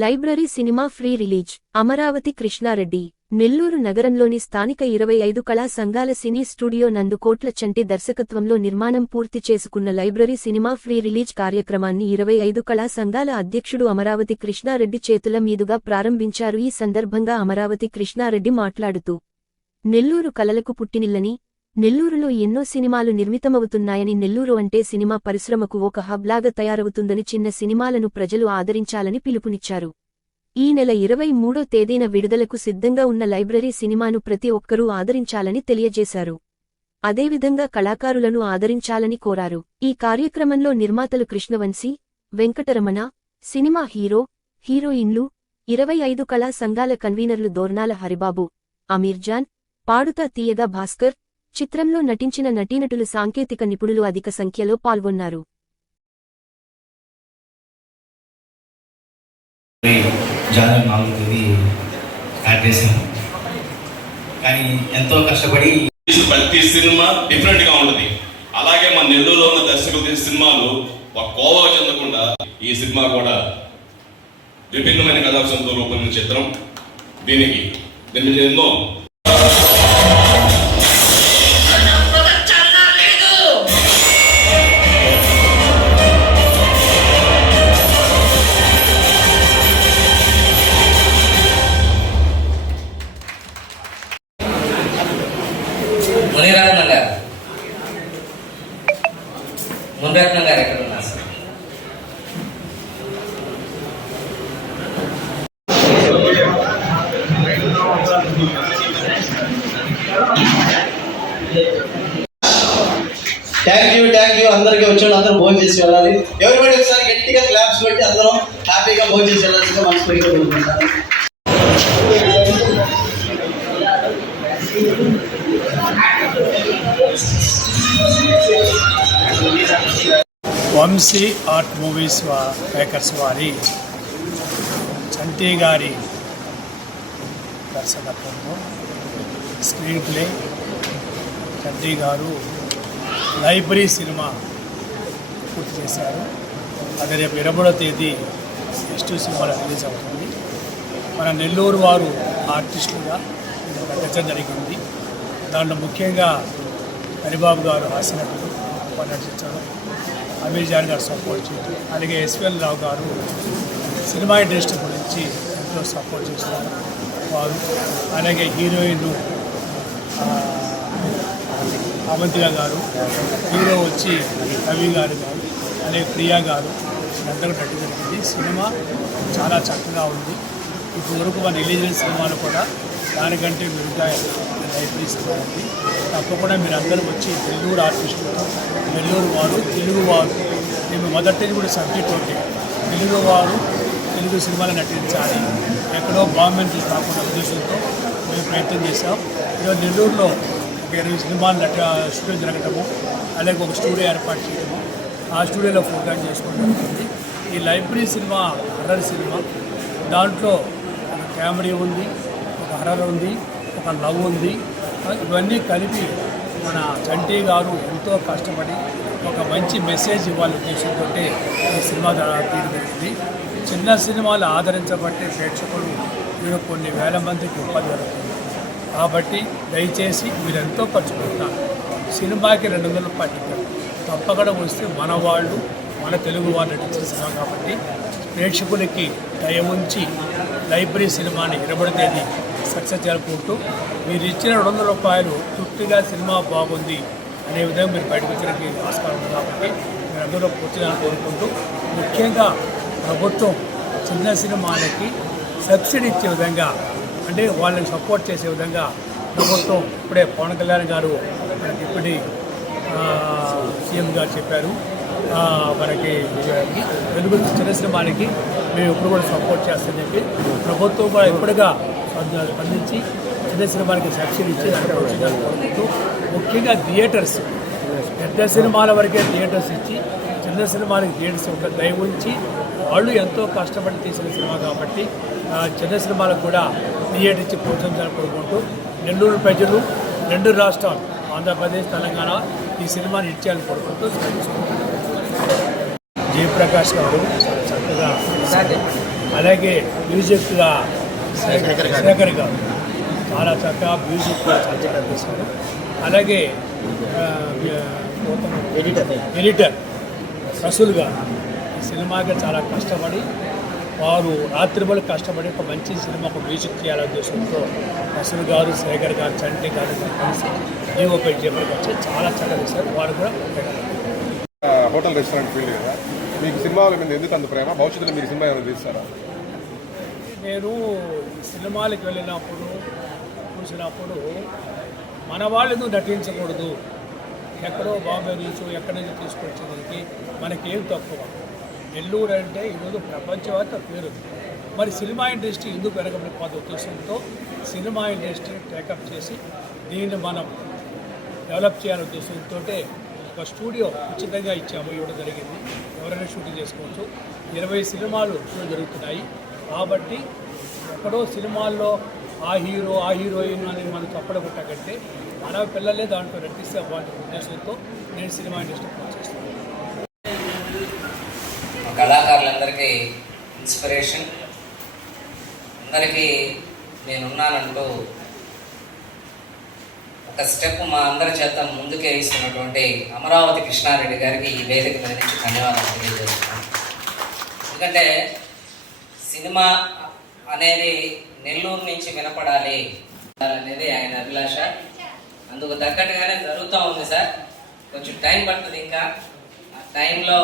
Library cinema free release. Amaravati Krishna Reddy. Nellore నగరంలోని స్థానిక 25 కళా సంఘాల సినీ స్టూడియో నందు కోట్ల చంటి దర్శకత్వంలో నిర్మాణం పూర్తి చేసుకున్న లైబ్రరీ సినిమా ఫ్రీ రిలీజ్ కార్యక్రమాన్ని 25 కళా సంఘాల అధ్యక్షుడు అమరావతి కృష్ణారెడ్డి చేతుల మీదుగా ప్రారంభించారు. ఈ సందర్భంగా అమరావతి కృష్ణారెడ్డి మాట్లాడుతూ, నెల్లూరు కలలకు పుట్టినిల్లని, నెల్లూరులో ఎన్నో సినిమాలు నిర్మితమవుతున్నాయని, నెల్లూరు అంటే సినిమా పరిశ్రమకు ఒక హబ్ లాగా తయారవుతుందని, చిన్న సినిమాలను ప్రజలు ఆదరించాలని పిలుపునిచ్చారు. ఈ నెల 23వ తేదీన విడుదలకు సిద్ధంగా ఉన్న లైబ్రరీ సినిమాను ప్రతి ఒక్కరూ ఆదరించాలని తెలియజేశారు. అదేవిధంగా కళాకారులను ఆదరించాలని కోరారు. ఈ కార్యక్రమంలో నిర్మాతలు కృష్ణవంశీ, వెంకటరమణ, సినిమా హీరో, హీరోయిన్లు, 25 కళా సంఘాల కన్వీనర్లు దోర్నాల హరిబాబు, అమీర్జాన్, పాడుతా తీయగా భాస్కర్, చిత్రంలో నటించిన నటీనటులు, సాంకేతిక నిపుణులు అధిక సంఖ్యలో పాల్గొన్నారు. జనవరి 4వ తేదీ స్టార్ట్ చేశాను. కానీ ఎంతో కష్టపడి ప్రతి సినిమా డిఫరెంట్ గా ఉంటుంది. అలాగే మన నెల్లూరులో ఉన్న దర్శకులు తీసిన సినిమాలు ఒక కోవా చెందకుండా ఈ సినిమా కూడా విభిన్నమైన కథాంశంతో రూపొందిన చిత్రం. దీనికి ఎన్నో మునిరత్నం గారు ఎక్కడ ఉన్నారు సార్? థ్యాంక్ యూ అందరికీ వచ్చాడు. అందరూ భోజనం చేసి వెళ్ళాలి. ఎవరిబడి ఒకసారి గట్టిగా క్లాప్స్ పెట్టి అందరం హ్యాపీగా భోజనం చేసి వెళ్ళాల్సిందిగా మనస్ఫూర్తిగా కోరుకుంటాను. వంశీ ఆర్ట్ మూవీస్ మేకర్స్ వారి చంటి గారి దర్శకత్వంలో స్క్రీన్ ప్లే చంటి గారు లైబ్రరీ సినిమా పూర్తి చేశారు. అది రేపు 23వ తేదీ S2 సినిమాలో రిలీజ్ అవుతుంది. మన నెల్లూరు వారు ఆర్టిస్టులుగా నటించడం జరిగింది. దాంట్లో ముఖ్యంగా హరిబాబు గారు హాస్యనటుడు నటించడం, అమీర్జాన్ గారు సపోర్ట్ చేయడం, అలాగే SVL రావు గారు సినిమా ఇండస్ట్రీ గురించి ఎంతో సపోర్ట్ చేస్తున్నారు వారు. అలాగే హీరోయిన్ అవంతిక గారు, హీరో వచ్చి రవి గారు, అలాగే ప్రియా గారు అందరూ నటి జరిగింది. సినిమా చాలా చక్కగా ఉంది. ఇప్పుడు వరకు మన రిలీజ్ సినిమాలు కూడా దానికంటే మెరుగ్గా లైబ్రరీ సినిమా ఉంది. తప్పకుండా మీరు అందరూ వచ్చి నెల్లూరు ఆర్టిస్టులతో, నెల్లూరు వారు, తెలుగు వారు, మేము మొదటి కూడా సబ్జెక్ట్ ఒకటి, తెలుగు వారు తెలుగు సినిమాలు నటించాలి, ఎక్కడో బాంబే కాకుండా ఉద్దేశంతో మేము ప్రయత్నం చేశాం. ఈరోజు నెల్లూరులో ఒక 20 సినిమాలు స్టూడియో జరగటము, అలాగే ఒక స్టూడియో ఏర్పాటు చేయడము, ఆ స్టూడియోలో ప్రోగ్రామ్ చేసుకోవడం జరుగుతుంది. ఈ లైబ్రరీ సినిమా హర్రర్ సినిమా. దాంట్లో ఒక కామెడీ ఉంది, ఒక హర్రర్ ఉంది, ఒక లవ్ ఉంది. ఇవన్నీ కలిపి మన చంటి గారు ఎంతో కష్టపడి ఒక మంచి మెసేజ్ ఇవ్వాలి ఉద్దేశంతో ఈ సినిమా తీరుతుంది. చిన్న సినిమాలు ఆదరించబట్టే ప్రేక్షకులు మీరు కొన్ని వేల మందికి ఉపాధి జరుగుతుంది. కాబట్టి దయచేసి మీరెంతో ఖర్చు పెడతారు. సినిమాకి 200 రూపాయలు టికెట్ తప్పకుండా వస్తే మన వాళ్ళు, మన తెలుగు వాళ్ళు నటించిన సినిమా కాబట్టి ప్రేక్షకులకి దయ ఉంచి లైబ్రరీ సినిమాని 23వ తేదీ సక్సెస్ జరుపుకుంటూ మీరు ఇచ్చిన 200 రూపాయలు తృప్తిగా సినిమా బాగుంది అనే విధంగా మీరు బయటకు వచ్చడానికి ఆస్కారం ఉంది. కాబట్టి మీరు అందరూ పూర్తిగా కోరుకుంటూ, ముఖ్యంగా ప్రభుత్వం చిన్న సినిమాలకి సబ్సిడీ ఇచ్చే విధంగా, అంటే వాళ్ళని సపోర్ట్ చేసే విధంగా ప్రభుత్వం ఇప్పుడే పవన్ కళ్యాణ్ గారు మనకి ఇప్పటి సీఎం గారు చెప్పారు. మనకి తెలుగు చిన్న సినిమాలకి మేము ఎప్పుడు కూడా సపోర్ట్ చేస్తామని చెప్పి ప్రభుత్వం కూడా ఎప్పుడుగా స్పందించి చిన్న సినిమాలకి సబ్సిడీ ఇచ్చి దాంట్లో కోరుకుంటూ, ముఖ్యంగా థియేటర్స్ పెద్ద సినిమాల వరకే థియేటర్స్ ఇచ్చి చిన్న సినిమాలకి థియేటర్స్ ఒక దయ ఉంచి, వాళ్ళు ఎంతో కష్టపడి తీసిన సినిమా కాబట్టి చిన్న సినిమాలకు కూడా థియేటర్ ఇచ్చి ప్రోత్సహించాలని కోరుకుంటూ, నెల్లూరు ప్రజలు 2 రాష్ట్రాలు ఆంధ్రప్రదేశ్, తెలంగాణ ఈ సినిమాని ఇచ్చేయాలని కోరుకుంటూ జయప్రకాష్ గారు చాలా చక్కగా అలాగే మ్యూజిక్గా శేఖర్ గారు చాలా చక్కగా మ్యూజిక్ కూడా చాలా చక్కగా చేశారు. అలాగే ఎడిటర్ రసూల్ గారు ఈ సినిమాకి చాలా కష్టపడి వారు రాత్రిబడి కష్టపడి ఒక మంచి సినిమాకు మ్యూజిక్ చేయాలనే ఉద్దేశంతో రసూల్ గారు, శేఖర్ గారు, చంటి గారు కలిసి ఓపెన్ చేయడానికి వచ్చి చాలా చక్కగా చేశారు. వారు కూడా హోటల్ రెస్టారెంట్ ఫీల్డ్ కదా, మీకు సినిమాల మీద ఎందుకు అంత ప్రేమ? భవిష్యత్తులో మీరు సినిమా ఏమైనా తీస్తారా? నేను సినిమాలకు వెళ్ళినప్పుడు చూసినప్పుడు మన వాళ్ళను నటించకూడదు, ఎక్కడో బాంబే నుంచో ఎక్కడి నుంచి తీసుకొచ్చేదానికి మనకేం తక్కువ. నెల్లూరు అంటే ఈరోజు ప్రపంచవ్యాప్త పేరు. మరి సినిమా ఇండస్ట్రీ ఎందుకు వెనకబడిపోతే ఉద్దేశంతో సినిమా ఇండస్ట్రీ టేకప్ చేసి దీన్ని మనం డెవలప్ చేయాలనే ఉద్దేశంతో ఒక స్టూడియో ఉచితంగా ఇచ్చాము, ఇవ్వడం జరిగింది. ఎవరైనా షూటింగ్ చేసుకోవచ్చు. 20 సినిమాలు షూట్ జరుగుతున్నాయి. కాబట్టి ఎక్కడో సినిమాల్లో ఆ హీరో ఆ హీరోయిన్ అని మనం చప్పడగొట్టకంటే మన పిల్లలే దాంట్లో నటిస్తే వాటి ఉద్దేశంతో నేను సినిమా ఇండస్ట్రీ పనిచేస్తాను. కళాకారులందరికీ ఇన్స్పిరేషన్, అందరికీ నేనున్నానంటూ ఒక స్టెప్ మా అందరి చేత ముందుకే ఇస్తున్నటువంటి అమరావతి కృష్ణారెడ్డి గారికి ఈ వేదిక మీద నుంచి ధన్యవాదాలు తెలియజేస్తున్నాను. ఎందుకంటే సినిమా అనేది నెల్లూరు నుంచి వినపడాలి అనేది ఆయన అభిలాష. అందుకు తగ్గట్టుగానే జరుగుతూ ఉంది సార్. కొంచెం టైం పడుతుంది. ఇంకా ఆ టైంలో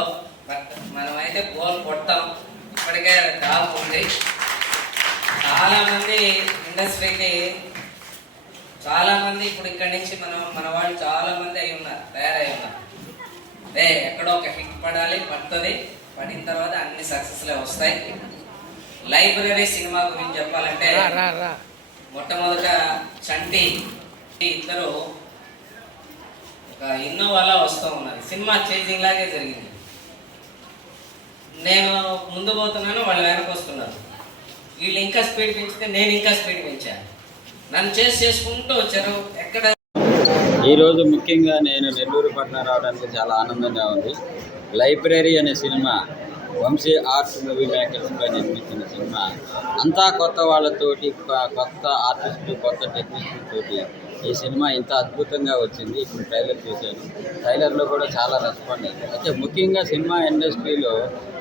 మనమైతే గోల్ కొడతాం. ఇప్పటికే డాబ్ ఉంది. చాలామంది ఇండస్ట్రీకి చాలామంది ఇప్పుడు ఇక్కడి నుంచి మన వాళ్ళు చాలామంది తయారై ఉన్నారు. ఎక్కడో ఒక హిట్ పడాలి, పడుతుంది. పడిన తర్వాత అన్ని సక్సెస్లే వస్తాయి. లైబ్రరీ సినిమా గురించి చెప్పాలంటే మొట్టమొదట చంటి ఇద్దరు ఒక ఇన్నోవాలా వస్తూ ఉన్నారు. సినిమా చేంజింగ్ లాగే జరిగింది. నేను ముందు పోతున్నాను, వాళ్ళు వెనక వస్తున్నారు. వీళ్ళు ఇంకా స్పీడ్ పెంచితే నేను ఇంకా స్పీడ్ పెంచాను. నన్ను చేసుకుంటూ వచ్చారు. ఎక్కడ ఈరోజు ముఖ్యంగా నేను నెల్లూరు పట్టణం రావడానికి చాలా ఆనందంగా ఉంది. లైబ్రరీ అనే సినిమా వంశీ ఆర్ట్స్ మూవీ మేకర్స్పై నిర్మించిన సినిమా. అంతా కొత్త వాళ్ళతోటి, కొత్త ఆర్టిస్టులు, కొత్త టెక్నీషియన్ తోటి ఈ సినిమా ఇంత అద్భుతంగా వచ్చింది. ఇప్పుడు ట్రైలర్ చూశాను. ట్రైలర్లో కూడా చాలా రెస్పాండ్ అయింది. అయితే ముఖ్యంగా సినిమా ఇండస్ట్రీలో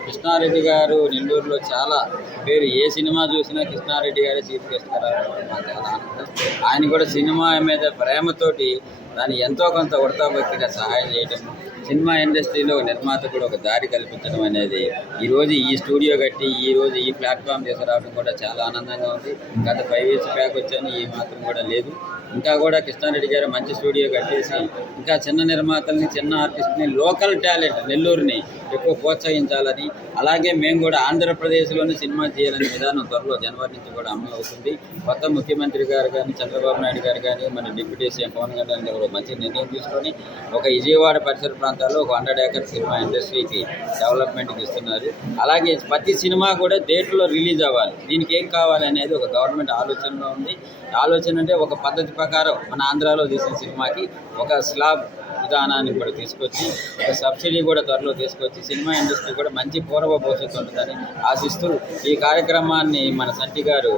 కృష్ణారెడ్డి గారు నెల్లూరులో చాలా పేరు. ఏ సినిమా చూసినా కృష్ణారెడ్డి గారే చీఫ్ గెస్ట్గా రావడం మాకు చాలా ఆనందం. ఆయన కూడా సినిమా మీద ప్రేమతోటి దాన్ని ఎంతో కొంత ఉడతాభక్తిగా సహాయం చేయడం, సినిమా ఇండస్ట్రీలో నిర్మాత కూడా ఒక దారి కల్పించడం అనేది ఈరోజు ఈ స్టూడియో కట్టి ఈరోజు ఈ ప్లాట్ఫామ్ తీసుకురావడం కూడా చాలా ఆనందంగా ఉంది. గత 5 years బ్యాక్ వచ్చాను, ఈ మాత్రం కూడా లేదు. ఇంకా కూడా కృష్ణారెడ్డి గారు మంచి స్టూడియో కట్టేసి ఇంకా చిన్న నిర్మాతల్ని, చిన్న ఆర్టిస్ట్ని, లోకల్ టాలెంట్ నెల్లూరుని ఎక్కువ ప్రోత్సహించాలని, అలాగే మేము కూడా ఆంధ్రప్రదేశ్లోనే సినిమా చేయాలనే విధానం త్వరలో జనవరి నుంచి కూడా అమలు అవుతుంది. కొత్త ముఖ్యమంత్రి గారు కానీ, చంద్రబాబు నాయుడు గారు కానీ, మన డిప్యూటీ సీఎం పవన్ కళ్యాణ్ గారు మంచి నిర్ణయం తీసుకొని ఒక విజయవాడ పరిసర ప్రాంతాల్లో ఒక 100 acres సినిమా ఇండస్ట్రీకి డెవలప్మెంట్కి ఇస్తున్నారు. అలాగే ప్రతి సినిమా కూడా థియేటర్లో రిలీజ్ అవ్వాలి. దీనికి ఏం కావాలి అనేది ఒక గవర్నమెంట్ ఆలోచనలో ఉంది. ఆలోచన అంటే ఒక పద్ధతి ప్రకారం మన ఆంధ్రాలో తీసిన సినిమాకి ఒక స్లాబ్ విధానాన్ని కూడా తీసుకొచ్చి, ఒక సబ్సిడీ కూడా త్వరలో తీసుకొచ్చి సినిమా ఇండస్ట్రీ కూడా మంచి పూర్వ భవిష్యత్తు ఉంటుందని ఆశిస్తూ ఈ కార్యక్రమాన్ని మన సంటి గారు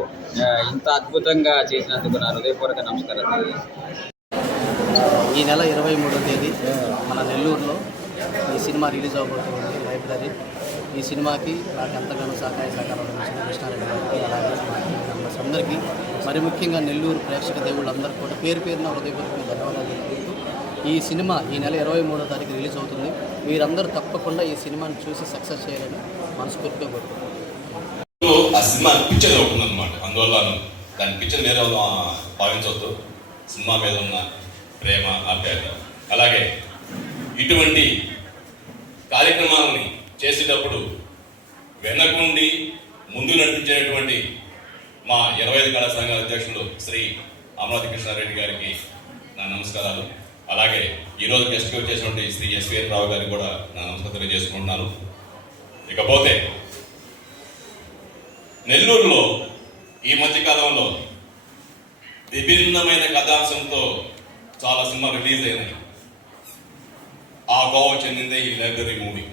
ఇంత అద్భుతంగా చేసినందుకు నా హృదయపూర్వక నమస్కారాలు. ఈ నెల 23వ తేదీ మన నెల్లూరులో ఈ సినిమా రిలీజ్ అవబోతుంది. లైబ్రరీ ఈ సినిమాకి నాకు ఎంతగానో సహకారాలు అందించిన కృష్ణారెడ్డి గారికి, అలాగే మెంబర్స్ అందరికీ, మరి ముఖ్యంగా నెల్లూరు ప్రేక్షక దేవుళ్ళందరూ కూడా పేరు పేరున హృదయపూర్వకంగా ధన్యవాదాలు తెలుపుతూ ఈ సినిమా ఈ నెల 23వ తారీఖు రిలీజ్ అవుతుంది. మీరందరూ తప్పకుండా ఈ సినిమాని చూసి సక్సెస్ చేయాలని మనస్ఫూర్తిగా కోరుకుంటున్నాను. ఆ సినిమా పిక్చర్ ఉంటుందన్నమాట. అందువల్ల దాని పిక్చర్ వేరే భావించవద్దు. సినిమా మీద ఉన్న ప్రేమ, ఆప్యాయత. అలాగే ఇటువంటి కార్యక్రమాలని చేసేటప్పుడు వెనకుండి ముందు నడిపించేటువంటి మా 25 కళా సంఘాల అధ్యక్షులు శ్రీ అమరావతి కృష్ణారెడ్డి గారికి నా నమస్కారాలు. అలాగే ఈరోజు గెస్ట్గా వచ్చేటువంటి శ్రీ ఎస్వీఎన్ రావు గారికి కూడా నా నమస్కారం తెలియజేసుకుంటున్నాను. ఇకపోతే నెల్లూరులో ఈ మధ్యకాలంలో విభిన్నమైన కథాంశంతో చాలా సినిమా రిలీజ్ అయినాయి. ఆ కోవ చెందిందే ఈ లైబ్రరీ మూవీ.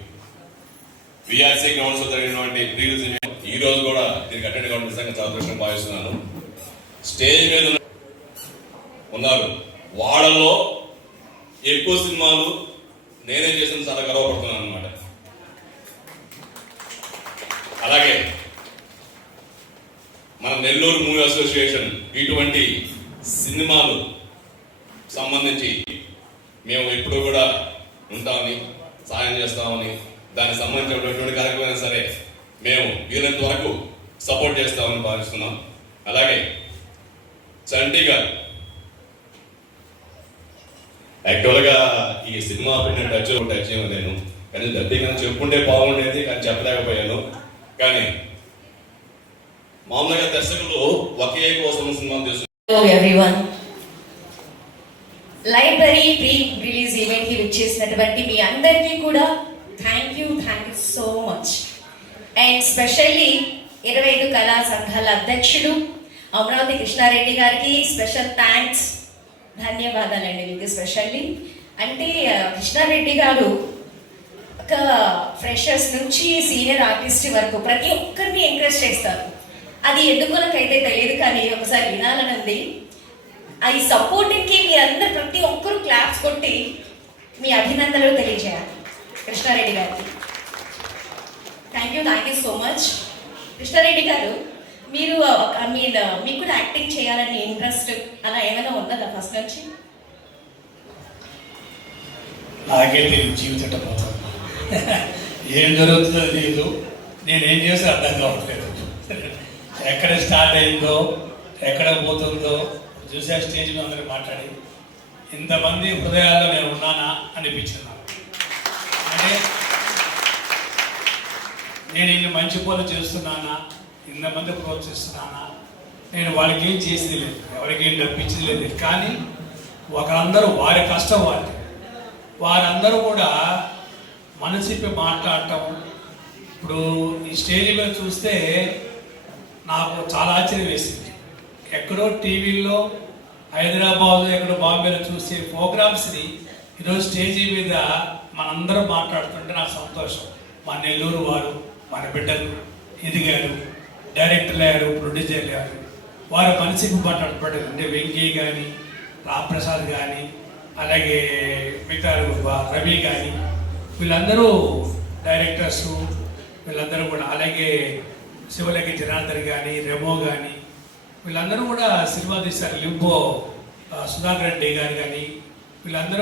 విఆర్సీ గ్రౌండ్స్ లో జరిగినటువంటి ప్రీ రిలీజ్ ఈ రోజు కూడా దీనికి అటెండ్ కావడం నిజంగా చాలా దృష్టం భావిస్తున్నాను. స్టేజ్ మీద ఉన్నారు, వాళ్ళలో ఎక్కువ సినిమాలు నేనే చేసిన చాలా గర్వపడుతున్నాను అనమాట. అలాగే మన నెల్లూరు మూవీ అసోసియేషన్ ఇటువంటి సినిమాలు సంబంధించి మేము ఎప్పుడు కూడా ఉంటామని, సాయం చేస్తామని, దానికి సంబంధించినటువంటి కార్యక్రమం సరే మేము వీలైనంత వరకు సపోర్ట్ చేస్తామని భావిస్తున్నాం. అలాగే చంటి గారు యాక్చువల్గా ఈ సినిమా పెట్టిన టచ్ చేయలేను, కానీ డబ్బింగ్ అని చెప్పుకుంటే బాగుండేది, కానీ చెప్పలేకపోయాను. కానీ మామూలుగా దర్శకులు ఒకే కోసం సినిమాలు చేస్తున్నారు. Hello everyone. Library pre release event కి విచ్చేసినటువంటి మీ అందరికీ కూడా thank you so much. And specially 25 కళా సంఘాల అధ్యక్షుడు అమరావతి కృష్ణారెడ్డి గారికి స్పెషల్ థ్యాంక్స్, ధన్యవాదాలండి మీకు స్పెషల్లీ. అంటే కృష్ణారెడ్డి గారు ఒక ఫ్రెషర్స్ నుంచి సీనియర్ ఆర్టిస్ట్ వరకు ప్రతి ఒక్కరిని ఎంకరేజ్ చేస్తారు. అది ఎందుకో నాకైతే తెలియదు, కానీ ఒకసారి వినాలని ఉంది. ఈ సపోర్టింగ్కి మీరందరూ ప్రతి ఒక్కరూ క్లాప్స్ కొట్టి మీ అభినందనలు తెలియజేయాలి కృష్ణారెడ్డి గారికి. Thank you so much. Krishna Reddy garu, మీరు మీకు కూడా యాక్టింగ్ చేయాలని ఇంట్రెస్ట్ అలా ఏమైనా ఉన్నదా ఫస్ట్ నుంచి? నాకైతే జీవితం పోతుంది, ఏం జరుగుతుందో తెలియదు, నేనేం చేస్తే అర్థం కావట్లేదు. ఎక్కడ స్టార్ట్ అయిందో ఎక్కడ పోతుందో చూసే స్టేజ్ మీద అందరూ మాట్లాడి ఇంతమంది హృదయాల్లో నేను ఉన్నానా అనిపించింది నాకు. అంటే నేను ఇన్ని మంచి పనులు చేస్తున్నానా, ఇంతమంది ప్రోత్సహిస్తున్నానా, నేను వాళ్ళకి ఏం చేసేది లేదు, ఎవరికి ఏం డబ్బించేది లేదు. కానీ ఒకరందరూ వారి కష్టం వారందరూ కూడా మనసిప్పి మాట్లాడటం. ఇప్పుడు ఈ స్టేజ్ మీద చూస్తే నాకు చాలా ఆశ్చర్యం వేసింది. ఎక్కడో టీవీల్లో హైదరాబాద్ ఎక్కడో బాంబేలో చూసే ప్రోగ్రామ్స్ని ఈరోజు స్టేజీ మీద మనందరం మాట్లాడుతుంటే నాకు సంతోషం. మా నెల్లూరు వారు, మన బిడ్డలు ఎదిగారు, డైరెక్టర్లు అయ్యారు, ప్రొడ్యూసర్లు అయ్యారు, వారు మనసిప్పి మాట్లాడుతుంటారు. అంటే వెంకీ కానీ, రాంప్రసాద్ కానీ, అలాగే మిగతా రవి కానీ, వీళ్ళందరూ డైరెక్టర్స్, వీళ్ళందరూ కూడా, అలాగే శివలకి జనార్దన్ కానీ, రెమో కానీ, వీళ్ళందరూ కూడా సినిమా తీస్తారు. లింబో సుధాకర్ రెడ్డి గారు కానీ, వీళ్ళందరూ